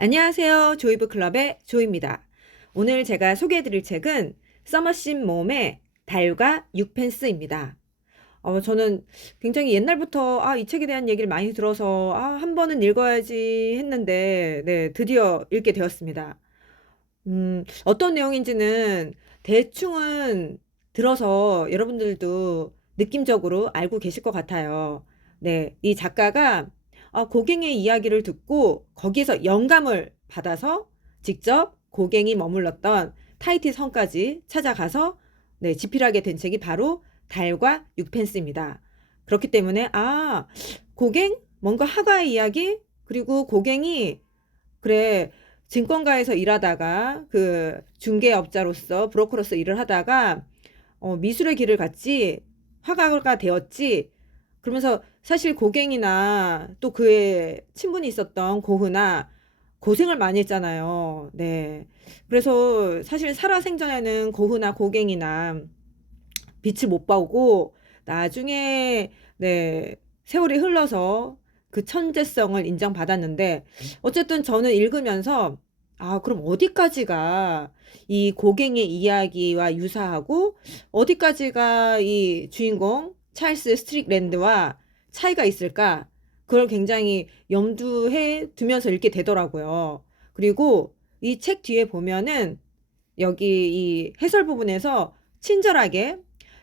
안녕하세요. 조이브 클럽의 조입니다. 오늘 제가 소개해드릴 책은 서머신 몸의 달과 육펜스입니다. 저는 굉장히 옛날부터 이 책에 대한 얘기를 많이 들어서 한 번은 읽어야지 했는데 네, 드디어 읽게 되었습니다. 어떤 내용인지는 대충은 들어서 여러분들도 느낌적으로 알고 계실 것 같아요. 네, 이 작가가 고갱의 이야기를 듣고 거기에서 영감을 받아서 직접 고갱이 머물렀던 타히티 섬까지 찾아가서 네, 집필하게 된 책이 바로 달과 육펜스입니다. 그렇기 때문에 고갱? 뭔가 화가의 이야기? 그리고 고갱이 그래 증권가에서 일하다가 그 중개업자로서 브로커로서 일을 하다가 미술의 길을 갔지 화가가 되었지 그러면서 사실 고갱이나 또 그의 친분이 있었던 고흐나 고생을 많이 했잖아요. 네. 그래서 사실 살아생전에는 고흐나 고갱이나 빛을 못 보고 나중에 네, 세월이 흘러서 그 천재성을 인정받았는데 어쨌든 저는 읽으면서 그럼 어디까지가 이 고갱의 이야기와 유사하고 어디까지가 이 주인공 찰스 스트릭랜드와 차이가 있을까? 그걸 굉장히 염두해 두면서 읽게 되더라고요. 그리고 이 책 뒤에 보면은 여기 이 해설 부분에서 친절하게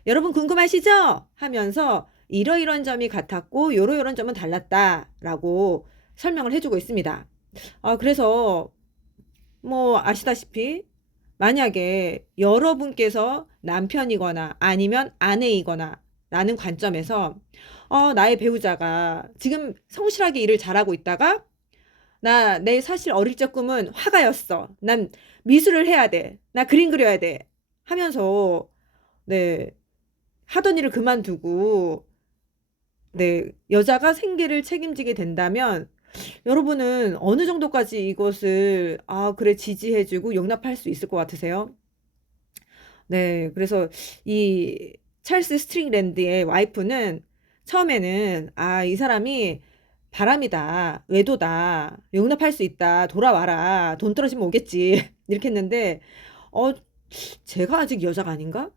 여러분 궁금하시죠? 하면서 이러이런 점이 같았고 요러요런 점은 달랐다라고 설명을 해주고 있습니다. 그래서 뭐 아시다시피 만약에 여러분께서 남편이거나 아니면 아내이거나 라는 관점에서 나의 배우자가 지금 성실하게 일을 잘하고 있다가 내 사실 어릴 적 꿈은 화가였어. 난 미술을 해야 돼. 나 그림 그려야 돼. 하면서 네, 하던 일을 그만두고 네, 여자가 생계를 책임지게 된다면 여러분은 어느 정도까지 이것을 그래 지지해주고 용납할 수 있을 것 같으세요? 네, 그래서 이 찰스 스트링랜드의 와이프는 처음에는 이 사람이 바람이다, 외도다, 용납할 수 있다, 돌아와라, 돈 떨어지면 오겠지 이렇게 했는데 어 제가 아직 여자가 아닌가?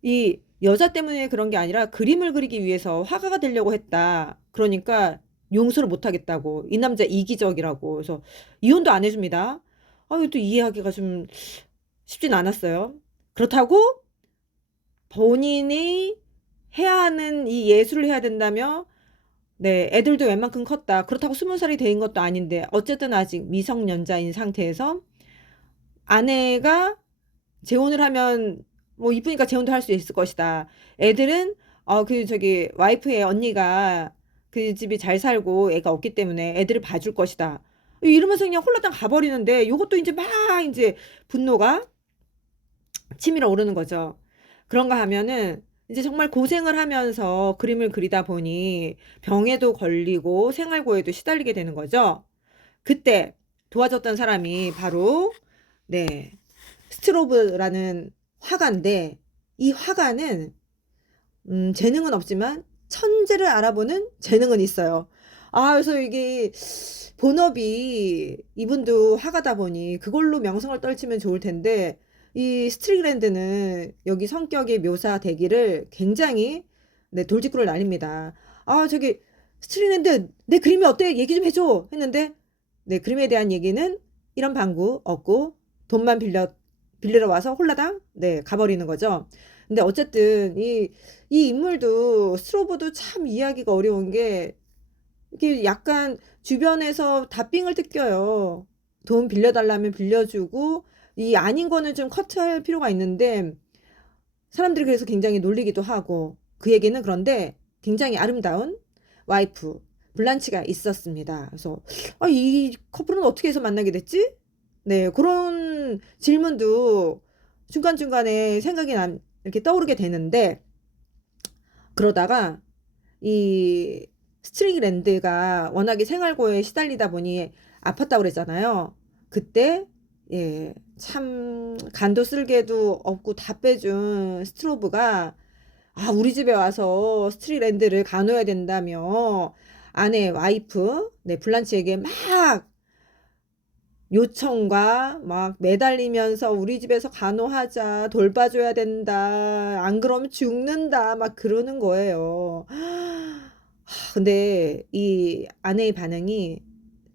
이 여자 때문에 그런 게 아니라 그림을 그리기 위해서 화가가 되려고 했다. 그러니까 용서를 못 하겠다고. 이 남자 이기적이라고. 그래서 이혼도 안 해줍니다. 또 이해하기가 좀 쉽진 않았어요. 그렇다고 본인이 해야 하는 이 예술을 해야 된다며 네, 애들도 웬만큼 컸다. 그렇다고 20살이 된 것도 아닌데 어쨌든 아직 미성년자인 상태에서 아내가 재혼을 하면 뭐 이쁘니까 재혼도 할 수 있을 것이다. 애들은 그 저기 와이프의 언니가 그 집이 잘 살고 애가 없기 때문에 애들을 봐줄 것이다. 이러면서 그냥 홀라당 가버리는데 요것도 이제 막 이제 분노가 치밀어 오르는 거죠. 그런가 하면은 이제 정말 고생을 하면서 그림을 그리다 보니 병에도 걸리고 생활고에도 시달리게 되는 거죠. 그때 도와줬던 사람이 바로 네, 스트로브라는 화가인데 이 화가는 재능은 없지만 천재를 알아보는 재능은 있어요. 그래서 이게 본업이 이분도 화가다 보니 그걸로 명성을 떨치면 좋을 텐데 이 스트릭랜드는 여기 성격의 묘사되기를 굉장히 네, 돌직구를 날립니다. 저기 스트릭랜드 내 그림이 어때? 얘기 좀 해줘 했는데 네, 그림에 대한 얘기는 이런 방구 없고 돈만 빌리러 와서 홀라당 네, 가버리는 거죠. 근데 어쨌든 이 인물도 스트로보도 참 이해하기가 어려운 게 이게 약간 주변에서 다빙을 뜯겨요. 돈 빌려달라면 빌려주고 이 아닌 거는 좀 커트할 필요가 있는데 사람들이 그래서 굉장히 놀리기도 하고 그 얘기는 그런데 굉장히 아름다운 와이프 블란치가 있었습니다. 그래서 이 커플은 어떻게 해서 만나게 됐지? 네, 그런 질문도 중간중간에 이렇게 떠오르게 되는데 그러다가 이 스트링랜드가 워낙에 생활고에 시달리다 보니 아팠다고 그랬잖아요. 그때 예, 참 간도 쓸개도 없고 다 빼준 스트로브가 우리 집에 와서 스트릭랜드를 가둬야 된다며 아내 와이프 네 블란치에게 막 요청과 막 매달리면서 우리 집에서 간호하자, 돌봐줘야 된다, 안 그러면 죽는다, 막 그러는 거예요. 근데 이 아내의 반응이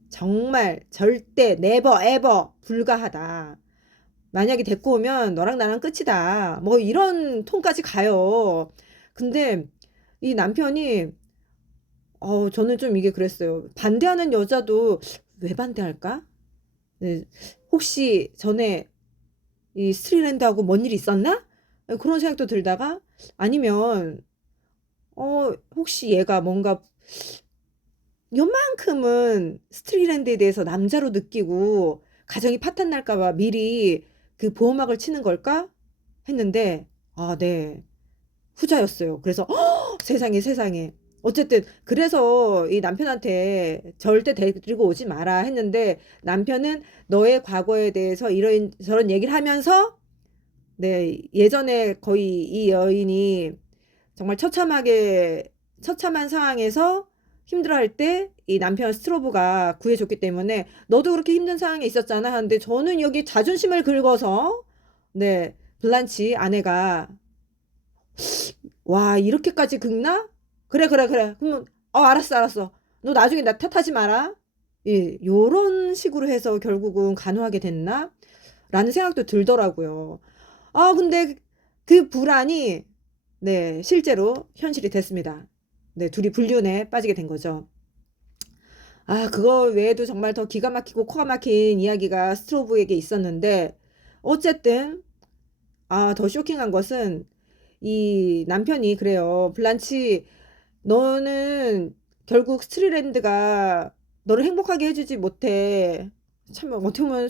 정말 절대 네버 에버 불가하다. 만약에 데리고 오면 너랑 나랑 끝이다. 뭐 이런 톤까지 가요. 근데 이 남편이 저는 좀 이게 그랬어요. 반대하는 여자도 왜 반대할까? 네, 혹시 전에 이 스트리랜드하고 뭔 일이 있었나? 그런 생각도 들다가 아니면 혹시 얘가 뭔가 요만큼은 스트리랜드에 대해서 남자로 느끼고 가정이 파탄 날까 봐 미리 그 보호막을 치는 걸까? 했는데 네. 후자였어요. 그래서 세상에 세상에. 어쨌든 그래서 이 남편한테 절대 데리고 오지 마라 했는데 남편은 너의 과거에 대해서 이런 저런 얘기를 하면서 네, 예전에 거의 이 여인이 정말 처참한 상황에서 힘들어할 때 이 남편 스트로브가 구해줬기 때문에 너도 그렇게 힘든 상황에 있었잖아 하는데 저는 여기 자존심을 긁어서 네, 블란치 아내가 와, 이렇게까지 긁나? 그래, 그래, 그래. 그러면, 알았어, 알았어. 너 나중에 나 탓하지 마라. 예, 요런 식으로 해서 결국은 간호하게 됐나? 라는 생각도 들더라고요. 근데 그 불안이, 네, 실제로 현실이 됐습니다. 네, 둘이 불륜에 빠지게 된 거죠. 그거 외에도 정말 더 기가 막히고 코가 막힌 이야기가 스트로브에게 있었는데, 어쨌든, 더 쇼킹한 것은 이 남편이 그래요. 블란치, 너는 결국 스트리랜드가 너를 행복하게 해주지 못해. 참, 어떻게 보면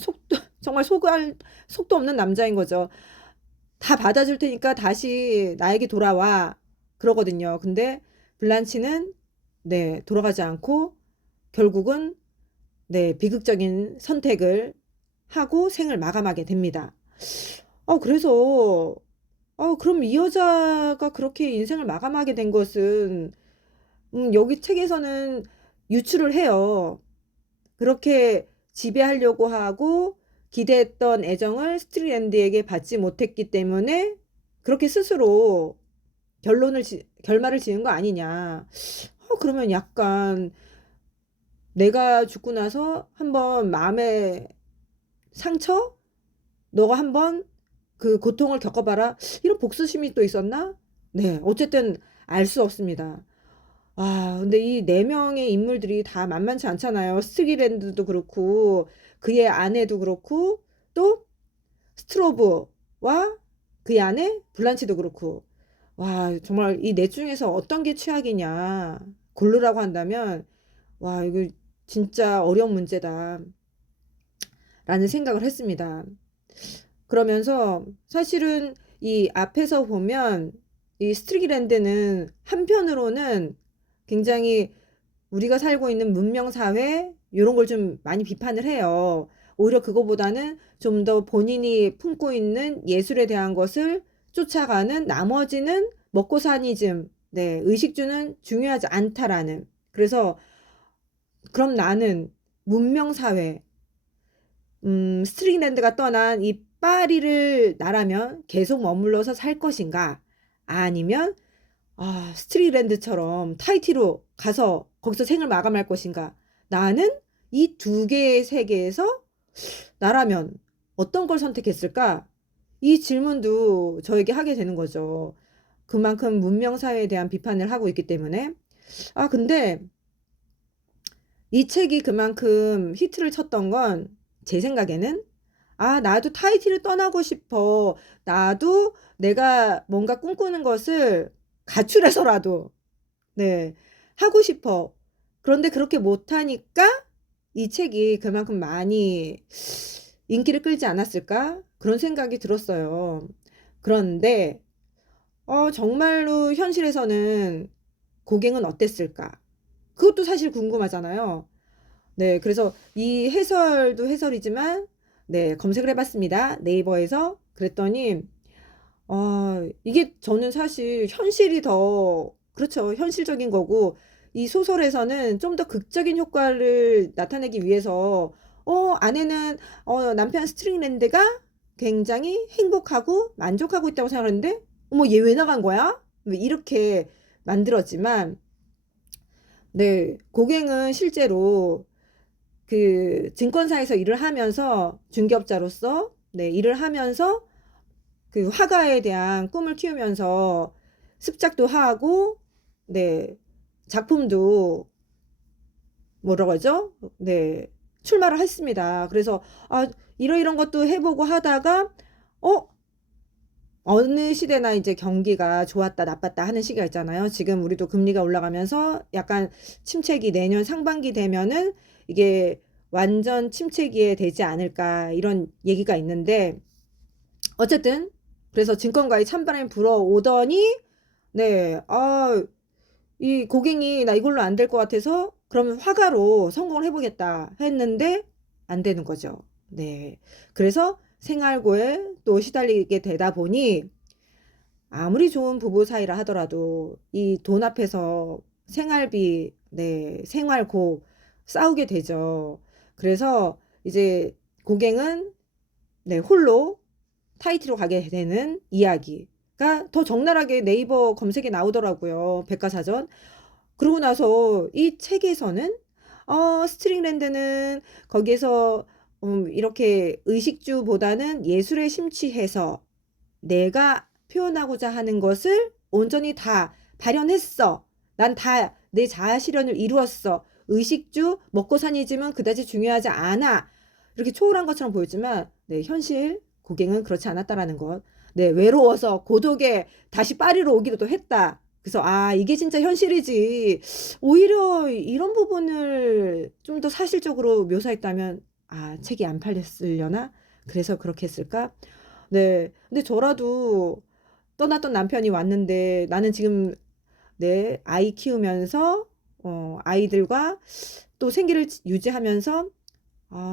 정말 속도 없는 남자인 거죠. 다 받아줄 테니까 다시 나에게 돌아와. 그러거든요. 근데 블란치는, 네, 돌아가지 않고 결국은, 네, 비극적인 선택을 하고 생을 마감하게 됩니다. 그래서, 그럼 이 여자가 그렇게 인생을 마감하게 된 것은, 여기 책에서는 유추를 해요. 그렇게 지배하려고 하고 기대했던 애정을 스트리랜드에게 받지 못했기 때문에 그렇게 스스로 결말을 지은 거 아니냐. 그러면 약간 내가 죽고 나서 한번 마음의 상처? 너가 한번 그 고통을 겪어봐라. 이런 복수심이 또 있었나? 네, 어쨌든 알 수 없습니다. 근데 이 네 명의 인물들이 다 만만치 않잖아요. 스트리랜드도 그렇고, 그의 아내도 그렇고, 또 스트로브와 그의 아내 블란치도 그렇고. 와, 정말 이 넷 중에서 어떤 게 최악이냐 고르라고 한다면, 와, 이거 진짜 어려운 문제다. 라는 생각을 했습니다. 그러면서 사실은 이 앞에서 보면 이 스트리랜드는 한편으로는 굉장히 우리가 살고 있는 문명 사회 이런 걸 좀 많이 비판을 해요. 오히려 그거보다는 좀 더 본인이 품고 있는 예술에 대한 것을 쫓아가는 나머지는 먹고 사니즘, 네, 의식주는 중요하지 않다라는. 그래서 그럼 나는 문명 사회, 스트링랜드가 떠난 이 파리를 나라면 계속 머물러서 살 것인가? 아니면 스트리랜드처럼 타이티로 가서 거기서 생을 마감할 것인가? 나는 이 두 개의 세계에서 나라면 어떤 걸 선택했을까? 이 질문도 저에게 하게 되는 거죠. 그만큼 문명사회에 대한 비판을 하고 있기 때문에. 근데 이 책이 그만큼 히트를 쳤던 건 제 생각에는 나도 타이티를 떠나고 싶어. 나도 내가 뭔가 꿈꾸는 것을 가출해서라도 네, 하고 싶어. 그런데 그렇게 못하니까 이 책이 그만큼 많이 인기를 끌지 않았을까? 그런 생각이 들었어요. 그런데, 정말로 현실에서는 고갱은 어땠을까? 그것도 사실 궁금하잖아요. 네, 그래서 이 해설도 해설이지만, 네, 검색을 해봤습니다. 네이버에서. 그랬더니, 이게 저는 사실 현실이 더, 그렇죠. 현실적인 거고, 이 소설에서는 좀 더 극적인 효과를 나타내기 위해서 아내는 남편 스트링랜드가 굉장히 행복하고 만족하고 있다고 생각하는데 어머 얘 왜 나간 거야? 왜 이렇게 만들었지만 네, 고객은 실제로 그 증권사에서 일을 하면서 중개업자로서 네, 일을 하면서 그 화가에 대한 꿈을 키우면서 습작도 하고 네, 작품도 뭐라고 하죠? 네, 출마를 했습니다. 그래서 아, 이런 것도 해보고 하다가 어, 어느 시대나 이제 경기가 좋았다 나빴다 하는 시기가 있잖아요. 지금 우리도 금리가 올라가면서 약간 침체기 내년 상반기 되면은 이게 완전 침체기에 되지 않을까 이런 얘기가 있는데 어쨌든 그래서 증권가의 찬바람이 불어오더니 네, 이 고객이 나 이걸로 안 될 것 같아서 그러면 화가로 성공을 해보겠다 했는데 안 되는 거죠. 네. 그래서 생활고에 또 시달리게 되다 보니 아무리 좋은 부부 사이라 하더라도 이 돈 앞에서 생활비, 네, 생활고 싸우게 되죠. 그래서 이제 고객은 네, 홀로 타이티로 가게 되는 이야기가 더 적나라하게 네이버 검색에 나오더라고요. 백과사전. 그러고 나서 이 책에서는 스트링랜드는 거기에서 이렇게 의식주보다는 예술에 심취해서 내가 표현하고자 하는 것을 온전히 다 발현했어. 난 다 내 자아 실현을 이루었어. 의식주 먹고 사니지만 그다지 중요하지 않아. 이렇게 초월한 것처럼 보였지만 네, 현실 고객은 그렇지 않았다라는 것. 네, 외로워서 고독에 다시 파리로 오기도 했다. 그래서 이게 진짜 현실이지. 오히려 이런 부분을 좀 더 사실적으로 묘사했다면 책이 안 팔렸으려나? 그래서 그렇게 했을까? 네. 근데 저라도 떠났던 남편이 왔는데 나는 지금 내 아이 키우면서 아이들과 또 생계를 유지하면서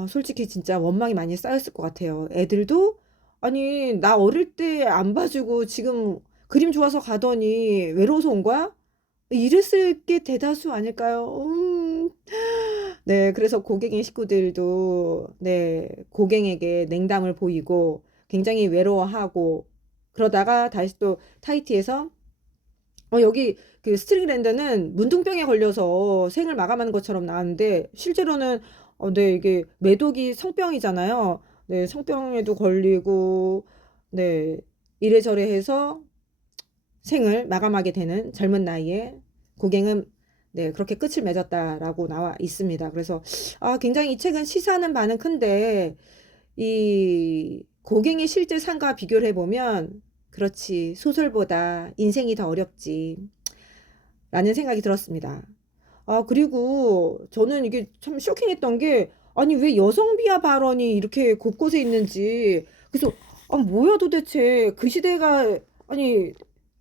솔직히 진짜 원망이 많이 쌓였을 것 같아요. 애들도 아니 나 어릴 때 안 봐주고 지금 그림 좋아서 가더니 외로워서 온 거야? 이랬을 게 대다수 아닐까요? 네, 그래서 고객인 식구들도 네, 고객에게 냉담을 보이고 굉장히 외로워하고 그러다가 다시 또 타이티에서 여기 그 스트링랜드는 문둥병에 걸려서 생을 마감하는 것처럼 나왔는데 실제로는 네, 이게 매독이 성병이잖아요. 네, 성병에도 걸리고 네, 이래저래 해서 생을 마감하게 되는 젊은 나이에 고갱은 네, 그렇게 끝을 맺었다라고 나와 있습니다. 그래서 굉장히 이 책은 시사하는 바는 큰데 이 고갱의 실제 삶과 비교를 해보면 그렇지 소설보다 인생이 더 어렵지 라는 생각이 들었습니다. 그리고 저는 이게 참 쇼킹했던 게 아니 왜 여성 비하 발언이 이렇게 곳곳에 있는지 그래서 뭐야 도대체 그 시대가 아니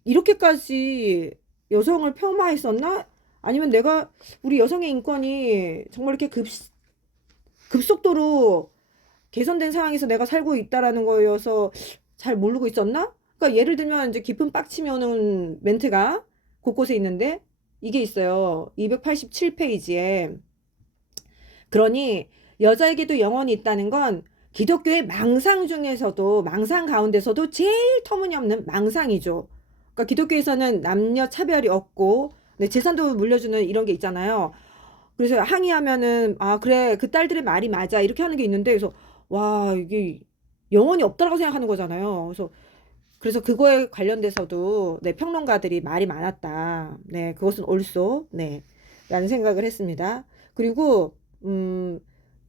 이렇게까지 여성을 폄하했었나? 아니면 내가 우리 여성의 인권이 정말 이렇게 급속도로 개선된 상황에서 내가 살고 있다라는 거여서 잘 모르고 있었나? 그러니까 예를 들면 이제 깊은 빡침이 오는 멘트가 곳곳에 있는데 이게 있어요. 287페이지에. 그러니 여자에게도 영혼이 있다는 건 기독교의 망상 중에서도 망상 가운데서도 제일 터무니없는 망상이죠. 그러니까 기독교에서는 남녀 차별이 없고 네, 재산도 물려주는 이런 게 있잖아요. 그래서 항의하면은 그래 그 딸들의 말이 맞아 이렇게 하는 게 있는데 그래서 와 이게 영혼이 없다라고 생각하는 거잖아요. 그래서 그거에 관련돼서도 네, 평론가들이 말이 많았다. 네, 그것은 옳소. 네, 라는 생각을 했습니다. 그리고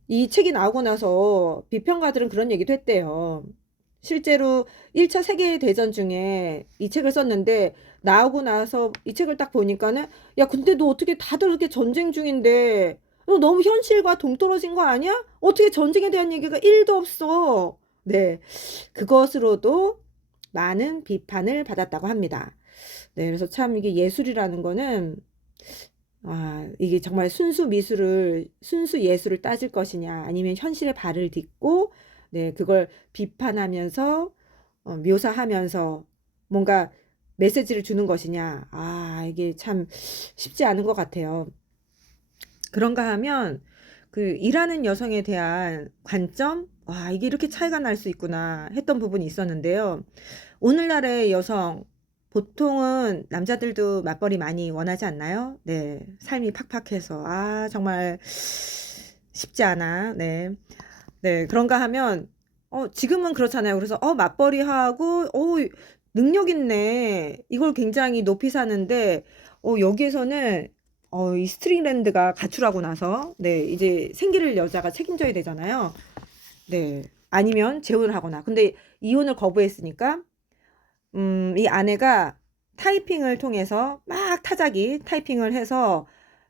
이 책이 나오고 나서 비평가들은 그런 얘기도 했대요. 실제로 1차 세계대전 중에 이 책을 썼는데 나오고 나서 이 책을 딱 보니까는 야 근데 너 어떻게 다들 이렇게 전쟁 중인데 너 너무 현실과 동떨어진 거 아니야? 어떻게 전쟁에 대한 얘기가 1도 없어. 네, 그것으로도 많은 비판을 받았다고 합니다. 네, 그래서 참 이게 예술이라는 거는 이게 정말 순수 예술을 따질 것이냐, 아니면 현실의 발을 딛고, 네, 그걸 비판하면서, 묘사하면서 뭔가 메시지를 주는 것이냐, 이게 참 쉽지 않은 것 같아요. 그런가 하면, 그 일하는 여성에 대한 관점, 와, 이게 이렇게 차이가 날 수 있구나 했던 부분이 있었는데요. 오늘날의 여성, 보통은 남자들도 맞벌이 많이 원하지 않나요? 네, 삶이 팍팍해서, 아, 정말 쉽지 않아. 네. 네, 그런가 하면, 지금은 그렇잖아요. 그래서, 맞벌이 하고, 능력 있네. 이걸 굉장히 높이 사는데, 여기에서는, 이 스트링랜드가 가출하고 나서, 네, 이제 생기를 여자가 책임져야 되잖아요. 네. 아니면 재혼을 하거나. 근데 이혼을 거부했으니까, 이 아내가 타이핑을 통해서 막 타자기 타이핑을 해서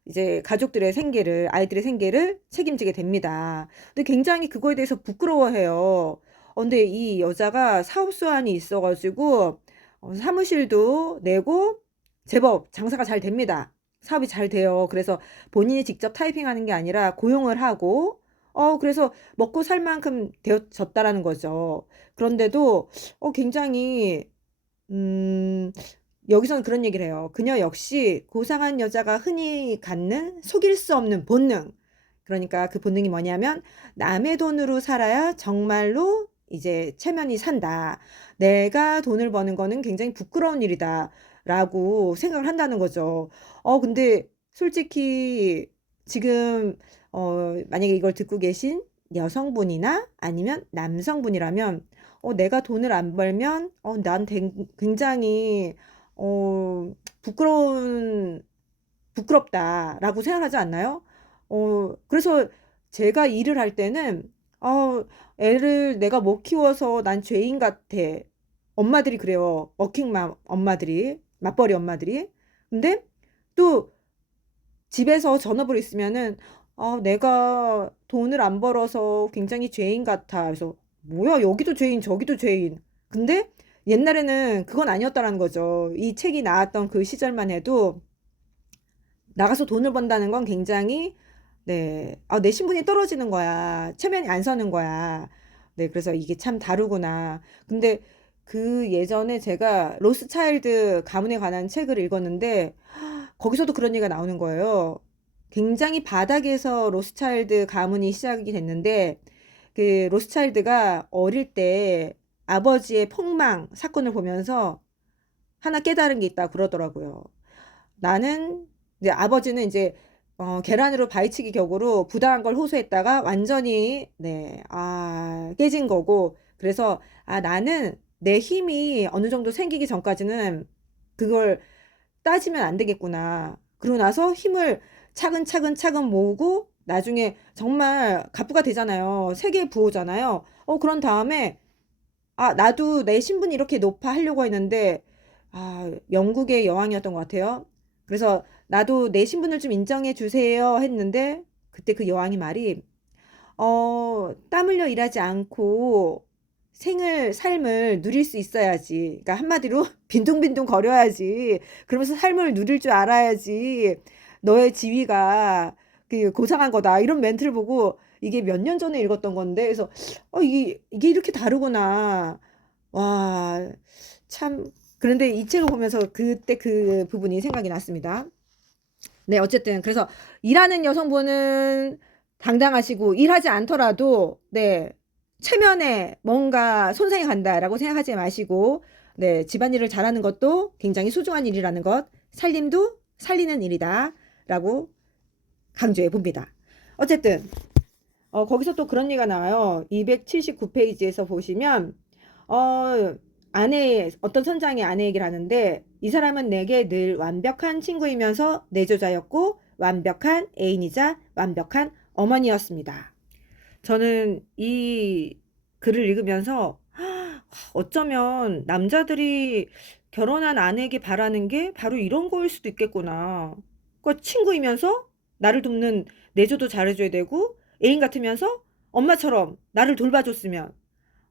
이제 가족들의 생계를, 아이들의 생계를 책임지게 됩니다. 근데 굉장히 그거에 대해서 부끄러워해요. 근데 이 여자가 사업수완이 있어가지고, 사무실도 내고, 제법 장사가 잘 됩니다. 사업이 잘 돼요. 그래서 본인이 직접 타이핑하는 게 아니라 고용을 하고, 그래서 먹고 살 만큼 되어졌다라는 거죠. 그런데도, 굉장히 음, 여기서는 그런 얘기를 해요. 그녀 역시 고상한 여자가 흔히 갖는 속일 수 없는 본능. 그러니까 그 본능이 뭐냐면 남의 돈으로 살아야 정말로 이제 체면이 산다. 내가 돈을 버는 거는 굉장히 부끄러운 일이다. 라고 생각을 한다는 거죠. 근데 솔직히 지금 만약에 이걸 듣고 계신 여성분이나 아니면 남성분이라면 내가 돈을 안 벌면 난 굉장히 부끄러운 부끄럽다라고 생각하지 않나요? 그래서 제가 일을 할 때는 애를 내가 못 키워서 난 죄인 같아. 엄마들이 그래요. 워킹맘 엄마들이, 맞벌이 엄마들이. 근데 또 집에서 전업으로 있으면은 내가 돈을 안 벌어서 굉장히 죄인 같아. 그래서 뭐야, 여기도 죄인, 저기도 죄인. 근데 옛날에는 그건 아니었다라는 거죠. 이 책이 나왔던 그 시절만 해도 나가서 돈을 번다는 건 굉장히 네, 내 신분이 떨어지는 거야. 체면이 안 서는 거야. 네, 그래서 이게 참 다르구나. 근데 그 예전에 제가 로스차일드 가문에 관한 책을 읽었는데 거기서도 그런 얘기가 나오는 거예요. 굉장히 바닥에서 로스차일드 가문이 시작이 됐는데 그 로스차일드가 어릴 때 아버지의 폭망 사건을 보면서 하나 깨달은 게 있다 그러더라고요. 나는 이제 아버지는 이제 계란으로 바위치기 격으로 부당한 걸 호소했다가 완전히 네, 깨진 거고 그래서 나는 내 힘이 어느 정도 생기기 전까지는 그걸 따지면 안 되겠구나. 그러고 나서 힘을 차근차근 모으고 나중에 정말 갑부가 되잖아요. 세계 부호잖아요. 그런 다음에 나도 내 신분이 이렇게 높아 하려고 했는데 영국의 여왕이었던 것 같아요. 그래서 나도 내 신분을 좀 인정해 주세요 했는데 그때 그 여왕이 말이 땀 흘려 일하지 않고 삶을 누릴 수 있어야지. 그러니까 한마디로 빈둥빈둥 거려야지. 그러면서 삶을 누릴 줄 알아야지. 너의 지위가 그 고상한 거다. 이런 멘트를 보고 이게 몇 년 전에 읽었던 건데, 그래서 이게 이렇게 다르구나. 와, 참. 그런데 이 책을 보면서 그때 그 부분이 생각이 났습니다. 네, 어쨌든 그래서 일하는 여성분은 당당하시고 일하지 않더라도 네, 체면에 뭔가 손상이 간다라고 생각하지 마시고 네, 집안일을 잘하는 것도 굉장히 소중한 일이라는 것, 살림도 살리는 일이다라고 강조해 봅니다. 어쨌든 거기서 또 그런 얘기가 나와요. 279페이지에서 보시면 어떤 선장의 아내 얘기를 하는데 이 사람은 내게 늘 완벽한 친구이면서 내조자였고 완벽한 애인이자 완벽한 어머니였습니다. 저는 이 글을 읽으면서 어쩌면 남자들이 결혼한 아내에게 바라는 게 바로 이런 거일 수도 있겠구나. 그러니까 친구이면서 나를 돕는 내조도 잘해줘야 되고 애인 같으면서 엄마처럼 나를 돌봐줬으면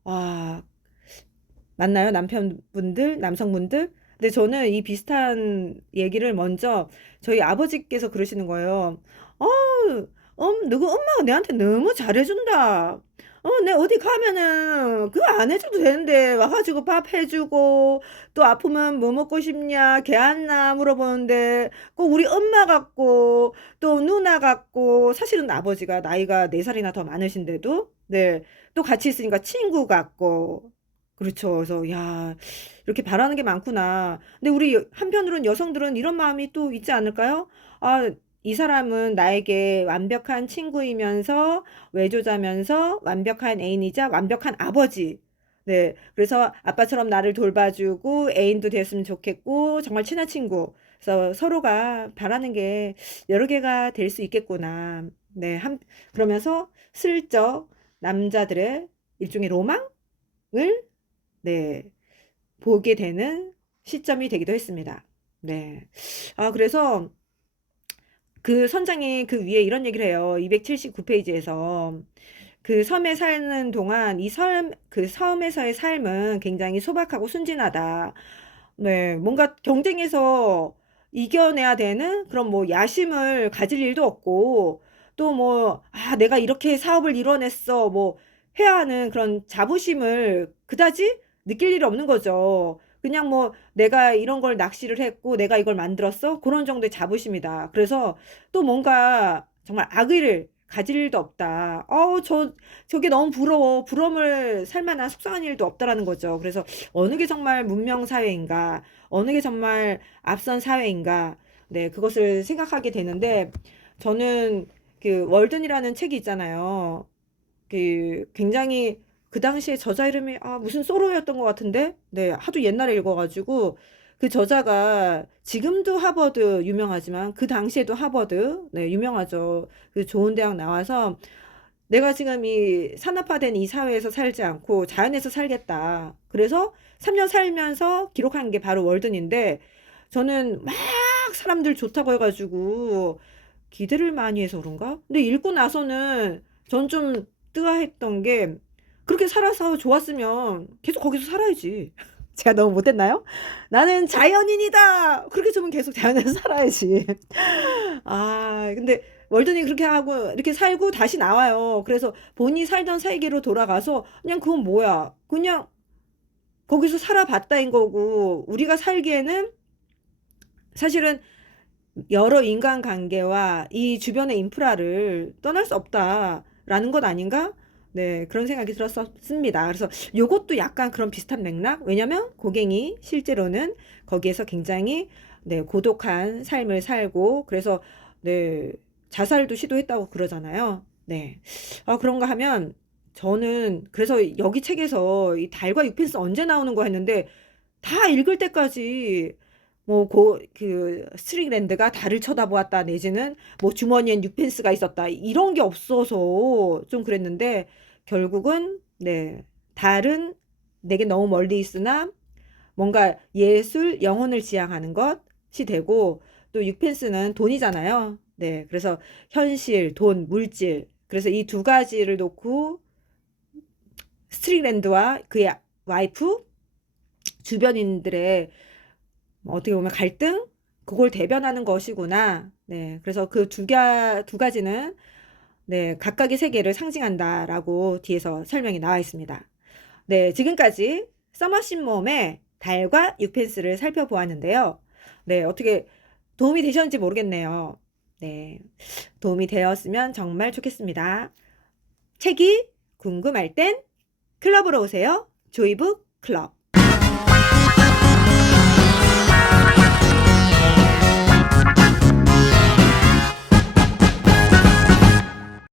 와, 맞나요? 남편분들, 남성분들? 근데 저는 이 비슷한 얘기를 먼저 저희 아버지께서 그러시는 거예요. 어, 누구 엄마가 내한테 너무 잘해준다. 내 어디 가면은 그거 안 해줘도 되는데 와가지고 밥 해주고 또 아프면 뭐 먹고 싶냐 개 안 나 물어보는데 꼭 우리 엄마 같고 또 누나 같고 사실은 아버지가 나이가 4살이나 더 많으신데도 네 또 같이 있으니까 친구 같고 그렇죠. 그래서 야 이렇게 바라는 게 많구나. 근데 우리 한편으로는 여성들은 이런 마음이 또 있지 않을까요? 아, 이 사람은 나에게 완벽한 친구이면서 외조자면서 완벽한 애인이자 완벽한 아버지. 네. 그래서 아빠처럼 나를 돌봐주고 애인도 됐으면 좋겠고 정말 친한 친구. 그래서 서로가 바라는 게 여러 개가 될 수 있겠구나. 네. 그러면서 슬쩍 남자들의 일종의 로망을 네. 보게 되는 시점이 되기도 했습니다. 네. 아, 그래서 그 선장이 그 위에 이런 얘기를 해요. 279페이지에서. 그 섬에 사는 동안 그 섬에서의 삶은 굉장히 소박하고 순진하다. 네, 뭔가 경쟁에서 이겨내야 되는 그런 뭐 야심을 가질 일도 없고, 또 뭐, 아, 내가 이렇게 사업을 이뤄냈어. 뭐, 해야 하는 그런 자부심을 그다지 느낄 일이 없는 거죠. 그냥 뭐, 내가 이런 걸 낚시를 했고, 내가 이걸 만들었어. 그런 정도의 자부심이다. 그래서 또 뭔가 정말 악의를 가질 일도 없다. 저게 너무 부러워. 부러움을 살 만한 속상한 일도 없다라는 거죠. 그래서 어느 게 정말 문명 사회인가, 어느 게 정말 앞선 사회인가, 네, 그것을 생각하게 되는데, 저는 그 월든이라는 책이 있잖아요. 그 굉장히 그 당시에 저자 이름이 무슨 소로였던 것 같은데, 네, 하도 옛날에 읽어가지고 그 저자가 지금도 하버드 유명하지만 그 당시에도 하버드, 네, 유명하죠. 그 좋은 대학 나와서 내가 지금 이 산업화된 이 사회에서 살지 않고 자연에서 살겠다. 그래서 3년 살면서 기록한 게 바로 월든인데 저는 막 사람들 좋다고 해가지고 기대를 많이 해서 그런가? 근데 읽고 나서는 전 좀 뜨아했던 게 그렇게 살아서 좋았으면 계속 거기서 살아야지. 제가 너무 못했나요? 나는 자연인이다. 그렇게 좀 계속 자연에서 살아야지. 근데 월든이 그렇게 하고 이렇게 살고 다시 나와요. 그래서 본인이 살던 세계로 돌아가서 그냥 그건 뭐야? 그냥 거기서 살아봤다인 거고 우리가 살기에는 사실은 여러 인간관계와 이 주변의 인프라를 떠날 수 없다라는 것 아닌가? 네, 그런 생각이 들었습니다. 그래서 요것도 약간 그런 비슷한 맥락? 왜냐면 고갱이 실제로는 거기에서 굉장히 네, 고독한 삶을 살고 그래서 네, 자살도 시도했다고 그러잖아요. 네. 그런가 하면 저는 그래서 여기 책에서 이 달과 육펜스 언제 나오는 거 했는데 다 읽을 때까지 뭐 그 스트링랜드가 달을 쳐다보았다 내지는 뭐 주머니엔 육펜스가 있었다 이런 게 없어서 좀 그랬는데 결국은 네 달은 내게 너무 멀리 있으나 뭔가 예술 영혼을 지향하는 것이 되고 또 육펜스는 돈이잖아요. 네 그래서 현실 돈 물질 그래서 이 두 가지를 놓고 스트링랜드와 그의 와이프 주변인들의 뭐 어떻게 보면 갈등? 그걸 대변하는 것이구나. 네. 그래서 그 두 가지는 네, 각각의 세계를 상징한다라고 뒤에서 설명이 나와 있습니다. 네, 지금까지 서머신몸의 달과 육펜스를 살펴보았는데요. 네, 어떻게 도움이 되셨는지 모르겠네요. 네, 도움이 되었으면 정말 좋겠습니다. 책이 궁금할 땐 클럽으로 오세요. 조이북 클럽.